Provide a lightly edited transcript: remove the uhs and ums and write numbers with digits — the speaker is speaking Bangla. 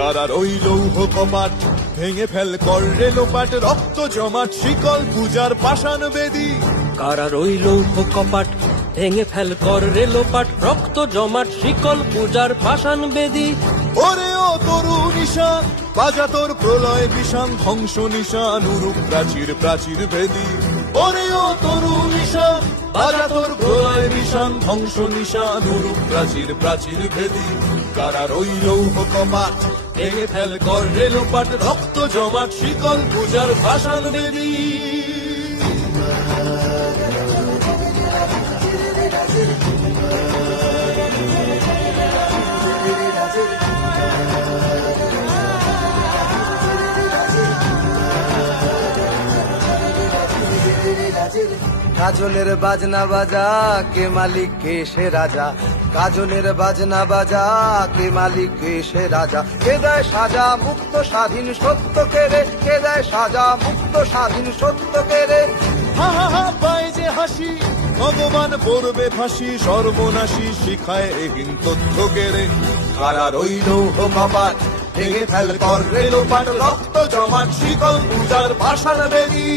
কারার ওই লৌহ কপাট ভেঙে ফেল কর রে লোপাট, রক্ত জমাট শিকল পূজার পাষাণ বেদী। কারার ওই লৌহ কপাট ভেঙে ফেল কর রে লোপাট, রক্ত জমাট শিকল পূজার পাষাণ বেদী। ওরে ও তরু নিশান বাজা তোর প্রলয় বিষান, ধ্বংস নিশান উরুপ প্রাচীর প্রাচীর ভেদী। ওরে ও তরু নিশান বাজা তোর প্রলয় বিষান, ধ্বংস নিশান উরুপ প্রাচীর প্রাচীর ভেদী। কারার ওই লৌহ কপাট ভেঙে ফেল কর রে লোপাট, রক্ত জমাট শিকল পূজার পাষাণ বেদী। কাজলের বাজনা বাজা কে মালিক কে সে রাজা, কাজলের বাজনা বাজা কে মালিক কে সে রাজা। কে দেয় সাজা মুক্ত স্বাধীন সত্য কেড়ে, কে দেয় সাজা মুক্ত স্বাধীন সত্য কেড়ে। হা হা হা পায় যে হাসি ভগবান পড়বে ফাঁসি, সর্বনাশী শিখায় এহীন তথ্য কেড়ে। কারার ওই লৌহ কপাট ভেঙে ফেল কর রে লোপাট, রক্ত জমাট শিকল পূজার পাষাণ বেদী।